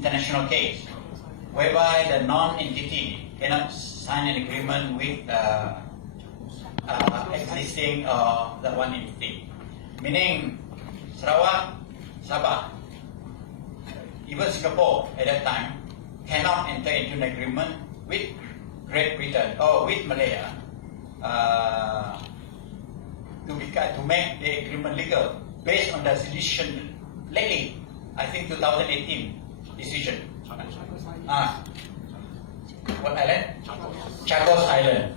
international case, whereby the non-entity cannot sign an agreement with existing the one entity. Meaning, Sarawak, Sabah, even Singapore at that time cannot enter into an agreement with Great Britain or with Malaya to make the agreement legal based on the decision lately, I think 2018 decision. What island? Chagos Island.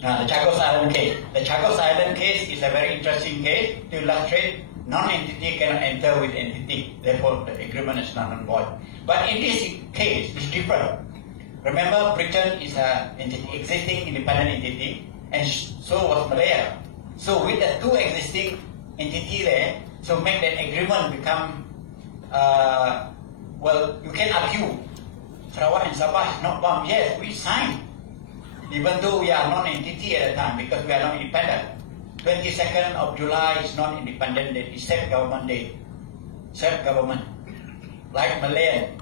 The Chagos Island case. The Chagos Island case is a very interesting case to illustrate non-entity cannot enter with entity, therefore the agreement is not void. But in this case, it's different. Remember, Britain is an existing independent entity, and so was Malaya. So with the two existing entities there, so make that agreement become, well, you can argue, Sarawak and Sabah is not bound. Yes, we signed, even though we are non-entity at the time, because we are not independent. 22nd of July is not independent day, it's self-government day. Self-government. Like Malayan.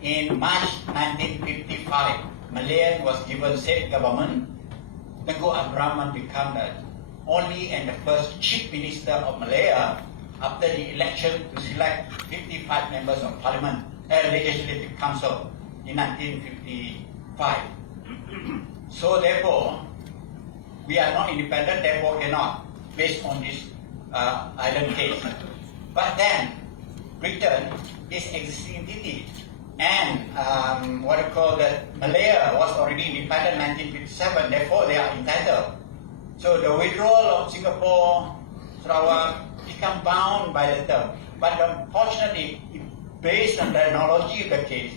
In March 1955, Malayan was given self-government. Tengku Abdurrahman became the only and the first chief minister of Malaya after the election to select 55 members of parliament and legislative council in 1955. So therefore, we are not independent, therefore cannot, based on this island case. But then, Britain is existing entity, and what you call that, Malaya was already independent in 1957, therefore they are entitled. So the withdrawal of Singapore, Sarawak, become bound by the term. But unfortunately, based on the analogy of the case,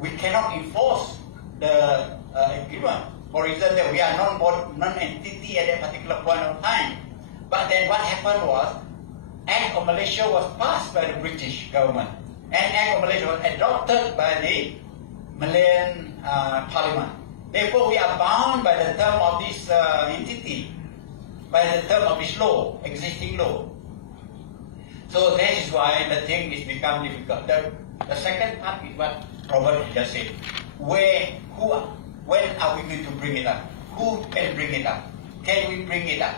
we cannot enforce the agreement. For reason that we are non-entity at that particular point of time. But then what happened was, Act of Malaysia was passed by the British government, and Act of Malaysia was adopted by the Malayan Parliament. Therefore, we are bound by the term of this entity, by the term of this law, existing law. So that is why the thing is become difficult. The second part is what Robert just said. When are we going to bring it up? Who can bring it up? Can we bring it up?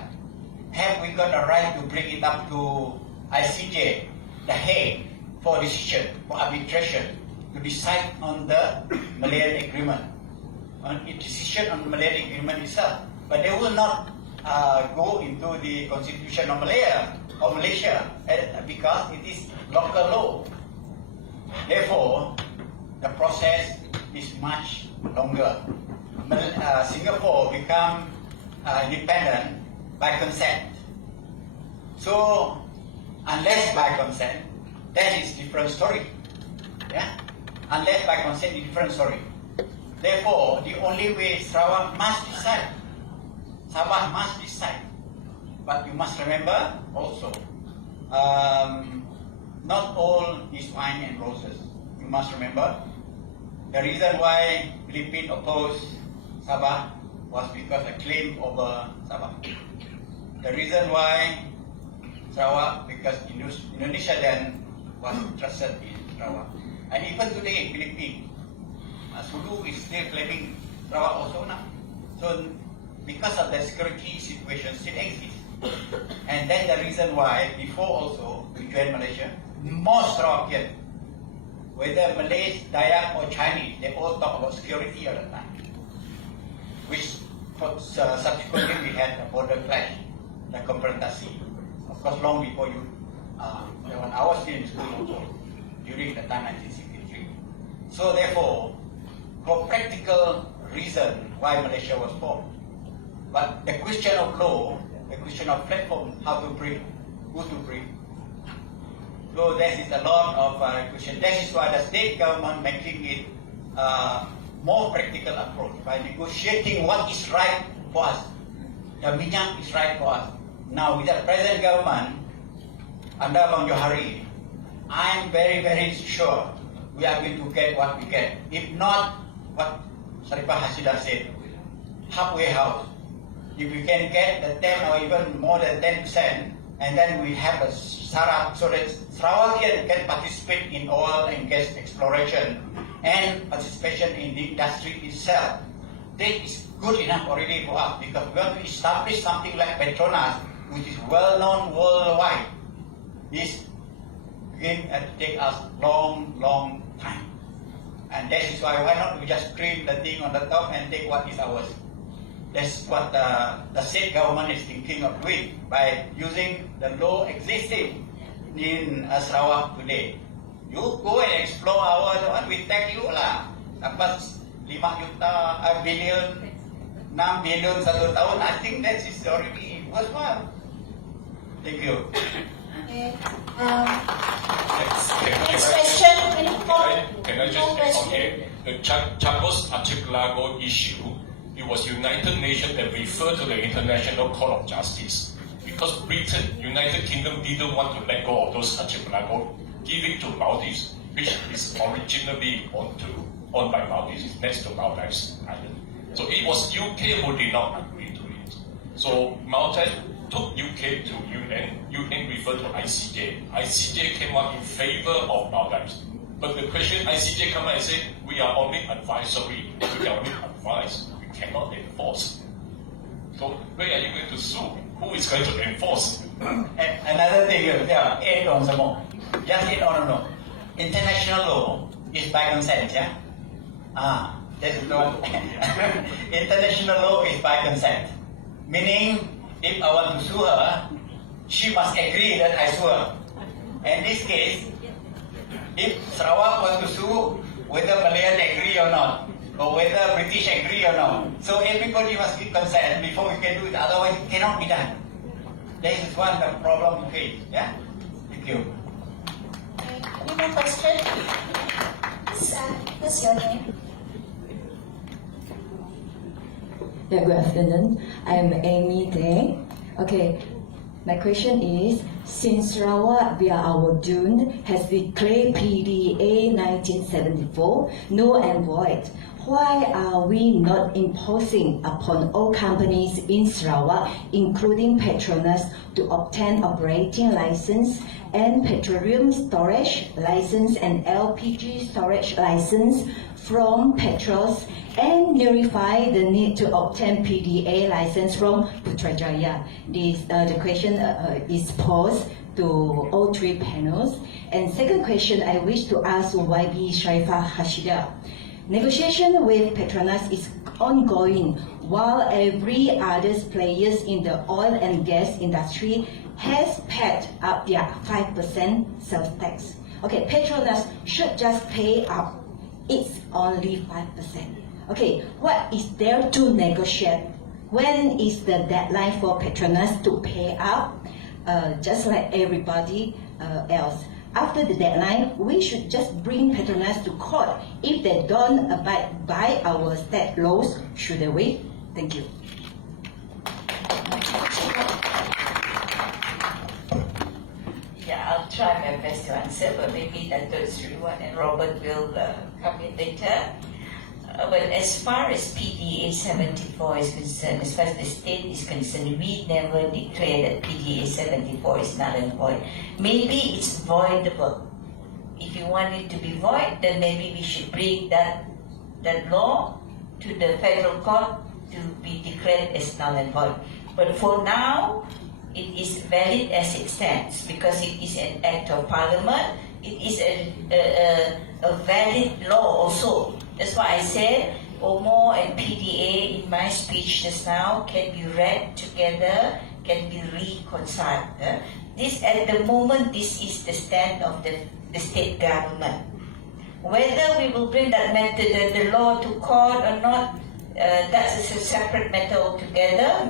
Have we got a right to bring it up to ICJ, the Hague, for decision, for arbitration, to decide on the Malayan agreement, on a decision on the Malayan agreement itself? But they will not go into the constitution of Malaya or Malaysia because it is local law. Therefore, the process is much longer. Singapore become independent by consent. So, unless by consent, that is different story. Yeah? Unless by consent, is different story. Therefore, the only way Sarawak must decide, Sabah must decide. But you must remember also, not all is wine and roses. You must remember, the reason why Philippines opposed Sabah was because a claim over Sabah. The reason why Sarawak, because Indonesia then was interested in Sarawak. And even today in Philippines, Sulu is still claiming Sarawak also now. So because of the security situation still exists. And that's the reason why before also we joined Malaysia, most Sarawakian, whether Malays, Dayak or Chinese, they all talk about security all the time. Which subsequently we had a border clash, the confrontation. Of course, long before you, when I was still in school also, during the time 1963. So therefore, for practical reason why Malaysia was formed. But the question of law, the question of platform, how to bring, who to bring. So there is a lot of question. That is why the state government making it more practical approach by negotiating what is right for us. The minyak is right for us. Now with the present government, under Bang Johari, I am very, very sure we are going to get what we get. If not, what Saripah Hasidah said, halfway house. If we can get the 10 or even more than 10% and then we have a Sarawak, so that Sarawakian can participate in oil and gas exploration and participation in the industry itself. That is good enough already for us, because we want to establish something like Petronas, which is well known worldwide. This game has take us long time, and that is why not we just create the thing on the top and take what is ours. That's what the state government is thinking of doing by using the law existing in Sarawak today. You go and explore our what we tell you lah. Dapat 5 juta, billion, 6 billion satu tahun. I think that is already worthwhile. Thank you. Okay. Next question. Can I just add on here? The Chagos Archipelago issue, it was United Nations that referred to the International Court of Justice, because Britain, United Kingdom didn't want to let go of those archipelago, give it to Maldives, which is originally owned by Maldives, next to Maldives Island. So it was UK who did not agree to it. So Maldives took UK to UN, UN referred to ICJ. ICJ came out in favor of Maldives. But the question, ICJ come out and say, we are only advisory, we can only advise, we cannot enforce. So where are you going to sue? Who is going to enforce? Another thing, add on some more. Just add on, no. International law is by consent, yeah? That is the one. International law is by consent. Meaning, if I want to sue her, she must agree that I sue her. In this case, if Sarawak wants to sue, whether Malayan agree or not, or whether British agree or not, so everybody must give consent before we can do it, otherwise it cannot be done. This is one of the problem we face, yeah? Thank you. Any more question? What's your name? Yeah, good afternoon. I'm Amy Day. Okay, my question is, since Sarawak via our Dune has declared PDA 1974 null and void, why are we not imposing upon all companies in Sarawak, including Petronas, to obtain operating license and petroleum storage license and LPG storage license from Petros, and notify the need to obtain PDA license from Putrajaya? The question is posed to all three panels. And second question, I wish to ask YB Sharifah Hashida. Negotiation with Petronas is ongoing, while every other players in the oil and gas industry has paid up their 5% sales tax. Okay, Petronas should just pay up. It's only 5%. Okay, what is there to negotiate? When is the deadline for Petronas to pay up? Just like everybody else. After the deadline, we should just bring Petronas to court if they don't abide by our state laws, shouldn't we? Thank you. Yeah, I'll try my best to answer, but maybe Dato' Sriwan and Robert will come in later. But as far as PDA 74 is concerned, as far as the state is concerned, we never declared that PDA 74 is null and void. Maybe it's voidable. If you want it to be void, then maybe we should bring that law to the federal court to be declared as null and void. But for now, it is valid as it stands because it is an act of parliament. It is a valid law also. That's why I said OMO and PDA in my speech just now can be read together, can be reconciled. This at the moment, this is the stand of the state government. Whether we will bring that matter, the law to court or not, that's a separate matter altogether.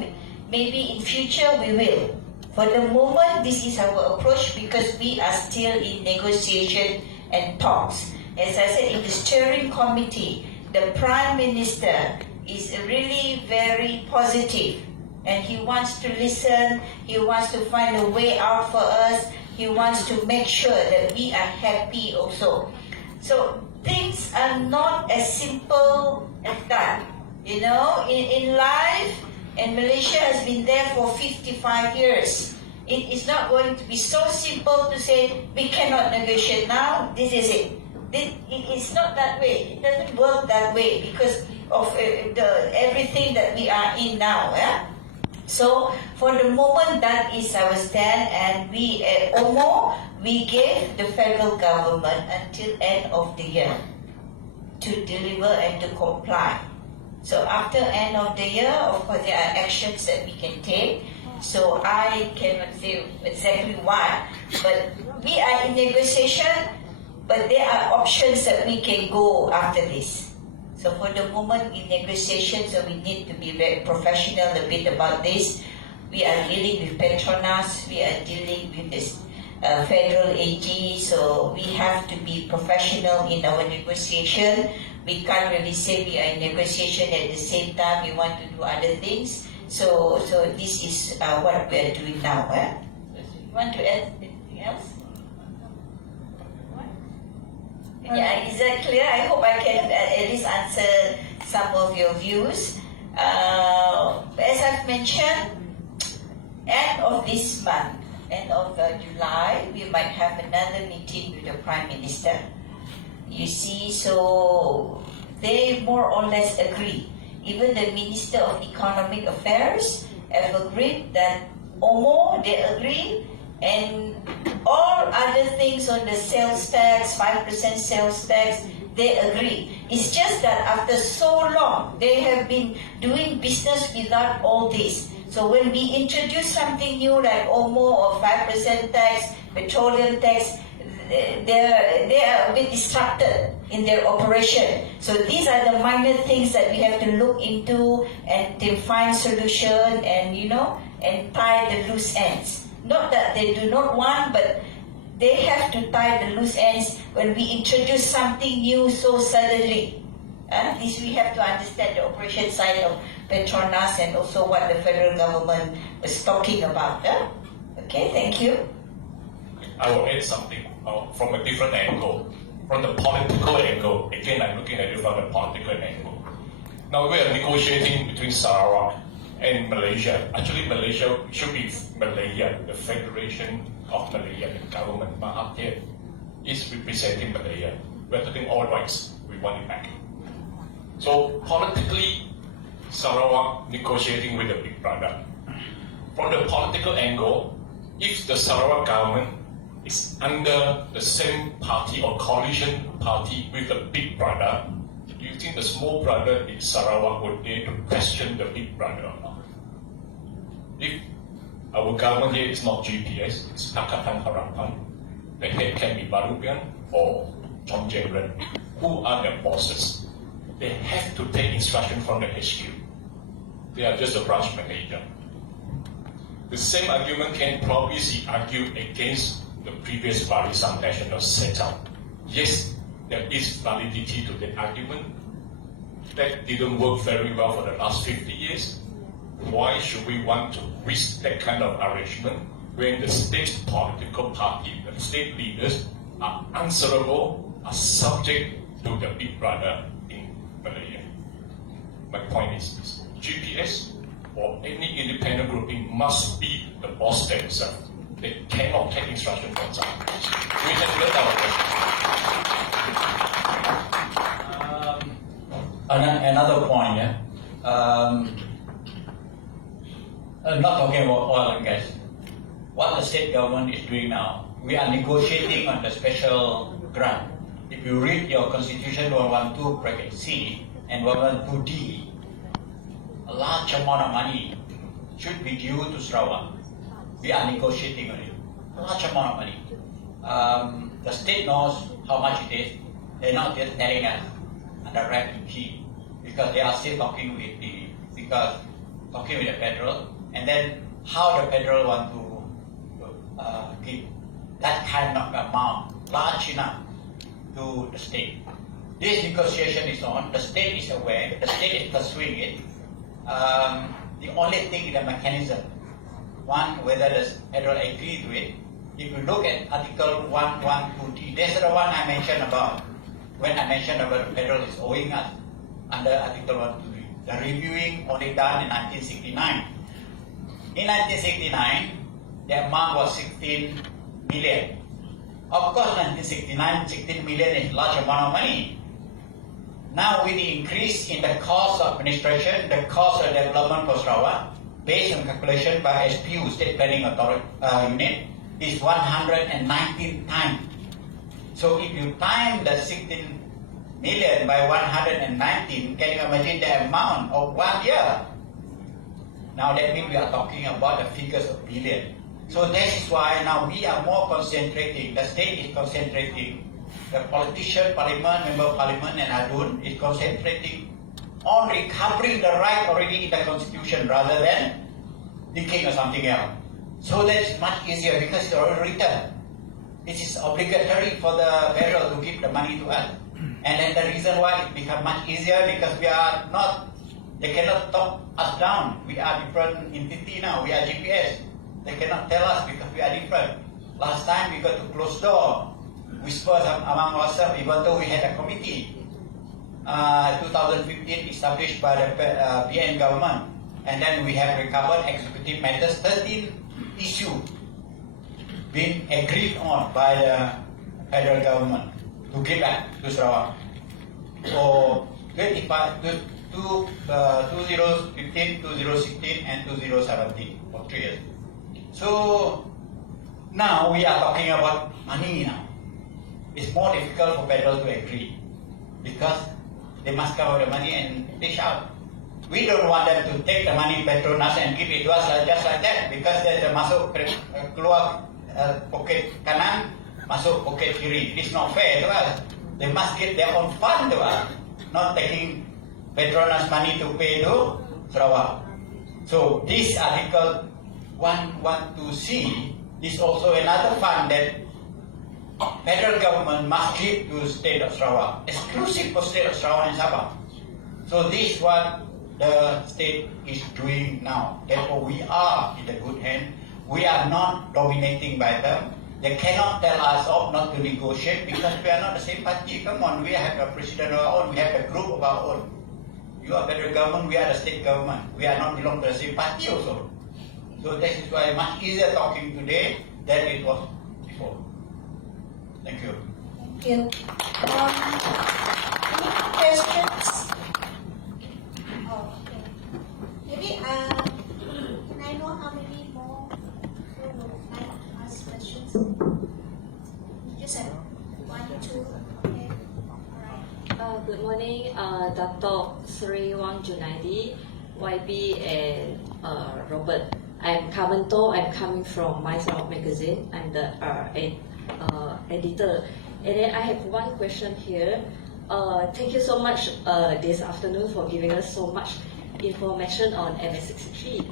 Maybe in future we will. For the moment, this is our approach because we are still in negotiation and talks. As I said, in the steering committee, the Prime Minister is really very positive and he wants to listen, he wants to find a way out for us, he wants to make sure that we are happy also. So things are not as simple as that. You know, in life, and Malaysia has been there for 55 years. It is not going to be so simple to say we cannot negotiate now. This is it. It's not that way. It doesn't work that way because of everything that we are in now. So for the moment, that is our stand, and we at OMO, we gave the federal government until end of the year to deliver and to comply. So after end of the year, of course, there are actions that we can take. So I cannot say exactly what, but we are in negotiation, but there are options that we can go after this. So for the moment in negotiation, so we need to be very professional a bit about this. We are dealing with Petronas, we are dealing with this federal AG, so we have to be professional in our negotiation. We can't really say we are in negotiation at the same time we want to do other things. So this is what we are doing now. You want to add anything else? Yeah, is that clear? I hope I can at least answer some of your views. As I've mentioned, end of this month, end of July, we might have another meeting with the Prime Minister. You see, so they more or less agree. Even the Minister of Economic Affairs have agreed that OMO, they agree, and all other things on the sales tax, 5% sales tax, they agree. It's just that after so long, they have been doing business without all this. So when we introduce something new like OMO or 5% tax, petroleum tax, they are a bit distracted in their operation. So these are the minor things that we have to look into and to find solution and and tie the loose ends. Not that they do not want, but they have to tie the loose ends when we introduce something new so suddenly. This we have to understand the operation side of Petronas and also what the federal government was talking about. Okay, thank you. I will add something from a different angle. From the political angle, again, I'm looking at it from the political angle. Now we are negotiating between Sarawak and Malaysia. Actually, Malaysia should be Malaya, the Federation of Malaya, the government. Mahathir is representing Malaya. We're talking all rights. We want it back. So politically, Sarawak negotiating with the Big Brother. From the political angle, if the Sarawak government is under the same party or coalition party with the Big Brother, do you think the small brother in Sarawak would dare to question the Big Brother or not? If our government here is not GPS, it's Pakatan Harapan, the head can be Barubian or Chong Jengren. Who are their bosses? They have to take instruction from the HQ. They are just a branch manager. The same argument can probably be argued against the previous Barisan National setup. Yes, there is validity to the argument. That didn't work very well for the last 50 years. Why should we want to risk that kind of arrangement when the state political party, the state leaders are answerable, are subject to the Big Brother in Malaya? My point is this: GPS or any independent grouping must be the boss themselves. They cannot take instruction from someone else. We have learned our lesson. Another point, I'm not talking about oil and gas. What the state government is doing now, we are negotiating on the special grant. If you read your Constitution 112(c) and 112(d), a large amount of money should be due to Sarawak. We are negotiating on it. A large amount of money. The state knows how much it is. They're not just telling us under wrap and key, because they are still talking with the federal, and then how the federal want to give that kind of amount large enough to the state. This negotiation is on. The state is aware. The state is pursuing it. The only thing is the mechanism. One, whether the federal agree to it. If you look at Article 112D, that's the one I mentioned about. When I mentioned about the federal is owing us under Article 112D. The reviewing only done in 1969. In 1969, the amount was 16 million. Of course, 1969, 16 million is a large amount of money. Now, with the increase in the cost of administration, the cost of development for Sarawak, based on calculation by SPU, State Planning Authority Unit, is 119 times. So if you time the 16 million by 119, can you imagine the amount of 1 year? Now that means we are talking about the figures of billion. So that is why now we are more concentrating, the state is concentrating, the politician, parliament, member of parliament and ADUN is concentrating on recovering the right already in the constitution rather than thinking of something else. So that's much easier because it's already written. It is obligatory for the federal to give the money to us. And then the reason why it becomes much easier because we are not, they cannot talk us down. We are different entity now, we are GPS. They cannot tell us because we are different. Last time we got to close door, whisper among ourselves even though we had a committee. 2015 established by the BN government. And then we have recovered executive matters, 13 issues being agreed on by the federal government to give back to Sarawak. For 2015, 2016 and 2017 for 3 years. So now we are talking about money now. It's more difficult for federal to agree because they must cover the money and dish out. We don't want them to take the money Petronas and give it to us just like that because there's a masuk keluar poket kanan, masuk poket kiri. It's not fair to us. They must get their own fund to us, not taking Petronas money to pay to Sarawak. So this article 112C is also another fund that federal government must give to state of Sarawak, exclusive for state of Sarawak and Sabah. So this is what the state is doing now. Therefore, we are in a good hand. We are not dominating by them. They cannot tell us off not to negotiate because we are not the same party. Come on, we have a president of our own. We have a group of our own. You are federal government. We are the state government. We are not belong to the same party also. So that is why much easier talking today than it was before. Thank you. Thank you. Any questions? Oh, okay. Maybe can I know how many more who would like to ask questions? Just have 1, 2. Okay. All right. Good morning, Dr. Sri Wang Junaidi, YB, and Robert. I'm Kamanto. I'm coming from My Sarawak magazine. I'm the editor. And then I have one question here. Thank you so much this afternoon for giving us so much information on MS63.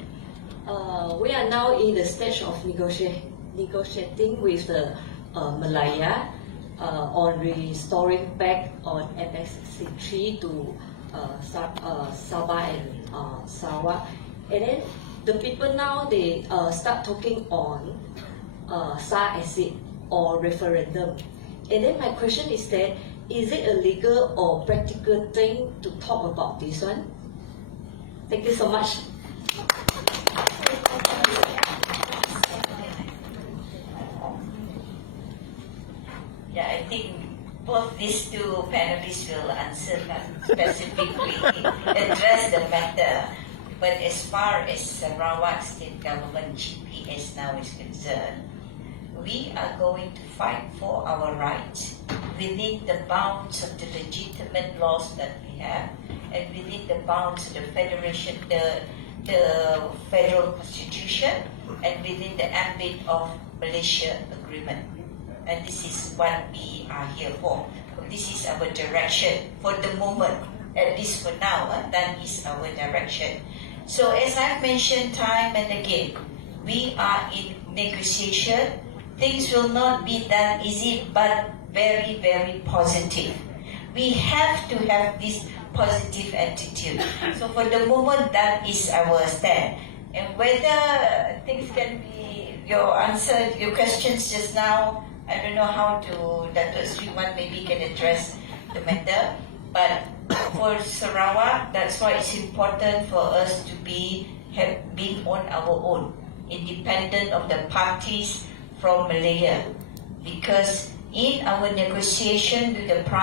We are now in the stage of negotiating with the Malaya on restoring back on MS63 to Sabah and Sarawak. And then the people now, they start talking on SAR exit or referendum. And then my question is that, is it a legal or practical thing to talk about this one? Thank you so much. Yeah, I think both these two panelists will answer specifically, address the matter. But as far as Sarawak State Government GPS now is concerned, we are going to fight for our rights within the bounds of the legitimate laws that we have and within the bounds of the federation, the federal constitution, and within the ambit of Malaysia agreement. And this is what we are here for. This is our direction for the moment, at least for now. That is our direction. So as I've mentioned time and again, we are in negotiation. Things will not be that easy, but very, very positive. We have to have this positive attitude. So for the moment, that is our stand. And whether things can be, your answer, your questions just now, I don't know how to, Dr. Sriwan maybe can address the matter. But for Sarawak, that's why it's important for us to be on our own. independent of the parties from Malaya, because in our negotiation with the Prime